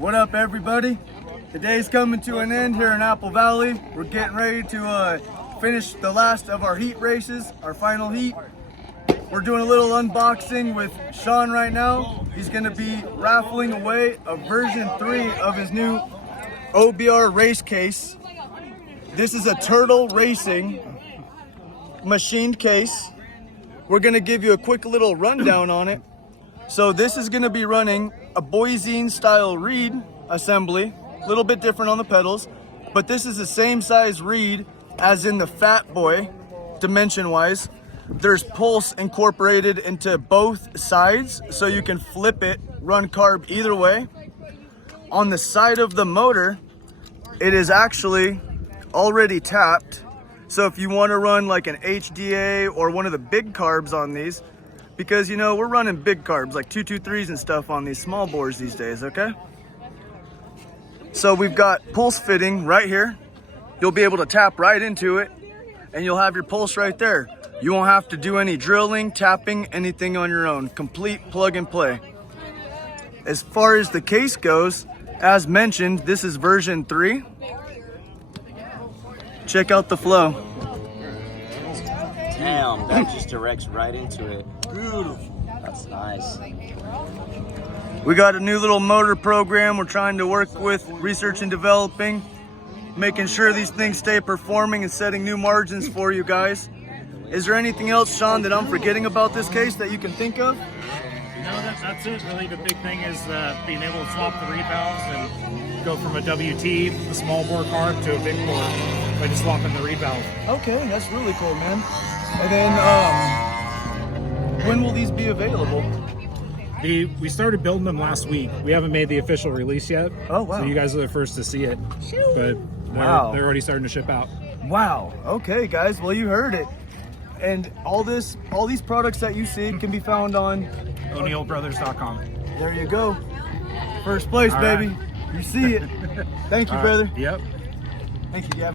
What up, everybody? The day's coming to an end here in Apple Valley. We're getting ready to finish the last of our heat races, our final heat. We're doing a little unboxing with Sean right now. He's gonna be raffling away a version 3 of his new OBR race case. This is a Turtle Racing machined case. We're gonna give you a quick little rundown on it. So this is gonna be running a Boiseine style reed assembly, a little bit different on the pedals, but this is the same size reed as in the Fat Boy, dimension wise. There's pulse incorporated into both sides, so you can flip it, run carb either way. On the side of the motor, it is actually already tapped. So if you want to run like an HDA or one of the big carbs on these, because you know, we're running big carbs like 223s and stuff on these small bores these days, okay? So we've got pulse fitting right here. You'll be able to tap right into it and you'll have your pulse right there. You won't have to do any drilling, tapping, anything on your own. Complete plug and play. As far as the case goes, as mentioned, this is version 3. Check out the flow. Damn, that just directs right into it. Beautiful. That's nice. We got a new little motor program we're trying to work with, research and developing, making sure these things stay performing and setting new margins for you guys. Is there anything else, Sean, that I'm forgetting about this case that you can think of? No, that's it. Really, the big thing is being able to swap the reed valves and go from a WT, the small bore carb, to a big bore by just swapping the reed valve. Okay, that's really cool, man. And then, when will these be available? We started building them last week. We haven't made the official release yet. Oh, wow. So you guys are the first to see it. But they're already starting to ship out. Wow. Okay, guys. Well, you heard it. And all these products that you see can be found on OniellBrothers.com. There you go. First place, All baby. right. You see it. Thank you, brother. Yep. Thank you, Gavin.